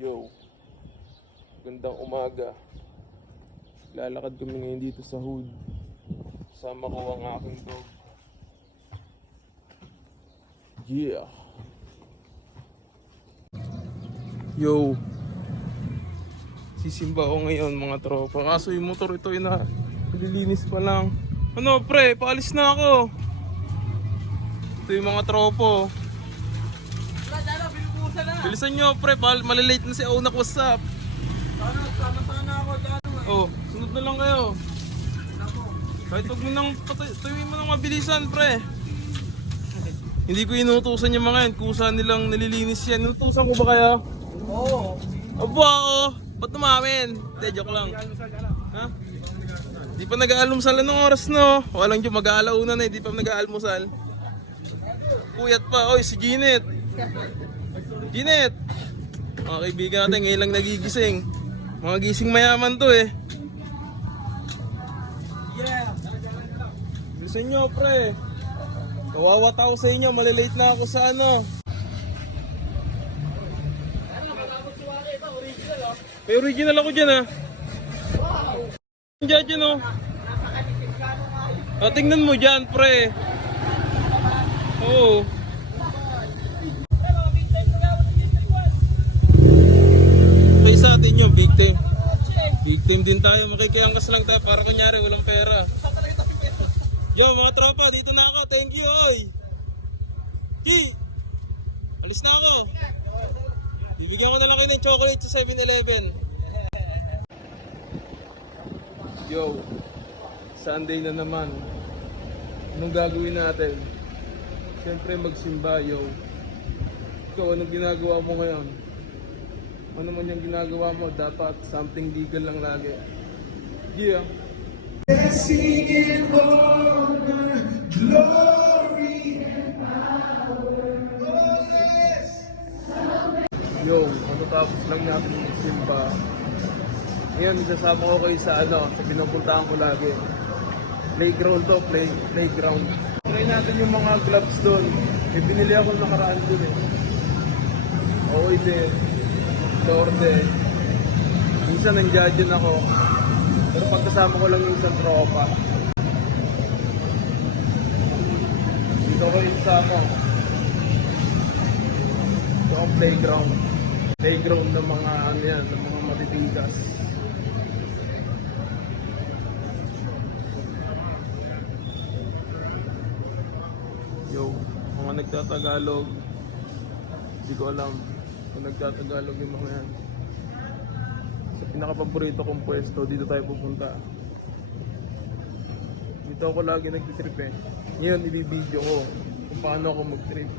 Yo, gandang umaga. Lalakad kami ngayon dito sa hood. Sama ko ang aking dog. Yeah. Yo, sisimba ako ngayon mga tropa. Kaso yung motor ito na nililinis pa lang. Ano pre, paalis na ako. Ito yung mga tropo. Bilisan nyo pre, malilate na si Onak. What's up? Sana ako dyan. Oh, sunod na lang kayo. Kahit huwag mo nang tuyuin mo nang mabilisan pre. Hindi ko inutusan yung mga yan, kusa nilang nililinis yan. Inutusan ko ba kaya? Oo. Aba ako, ba't tumamin? Hindi, joke lang. Ha? Di pa nag-aalmusal anong oras no? Walang dyan, mag-aalauna na, di pa nag-aalmusal. Puyat pa, oy si Ginet. Ginet! Mga kaibigan natin, ngayon lang nagigising. Mga gising mayaman to eh. Yeah. Bilisan nyo pre. Kawawa tao sa inyo, malilate na ako sa ano. May original ako dyan ah. Dyan dyan oh. Ah, tingnan mo dyan pre. Oo. Kaya sa atin yung big time. Big time din tayo, makikiangkas lang tayo para kunyari walang pera. Yo mga tropa, dito na ako, thank you oy. Ki! Alis na ako. Bibigyan ko na lang kayo ng chocolate sa 7-Eleven. Yo, Sunday na naman. Anong gagawin natin? Siyempre magsimba, yo. Ikaw, anong ginagawa mo ngayon? Ano man yung ginagawa mo, dapat something legal lang lagi. Yeah. Blessing and honor, glory and power. Oh yes! Yo, matatapos lang natin yung simba. Ngayon, isasama ko kayo sa sa pinupuntahan ko lagi. Playground to, playground. Try natin yung mga gloves doon. Eh, binili ako nakaraan doon eh. Okay din. Torde. Minsan nandiyan ako. Pero pagkasama ko lang yung isang tropa. Dito ko isama. Ito ang playground. Playground ng mga ng mga matitigas. Yo, mga nagtatagalog. Hindi ko alam kung nagtatagalog yung mga yan. Sa pinaka-paborito kong pwesto, dito tayo pupunta. Dito ako lagi nag-trip eh. Ngayon, ibibideo ko kung paano ako mag-trip.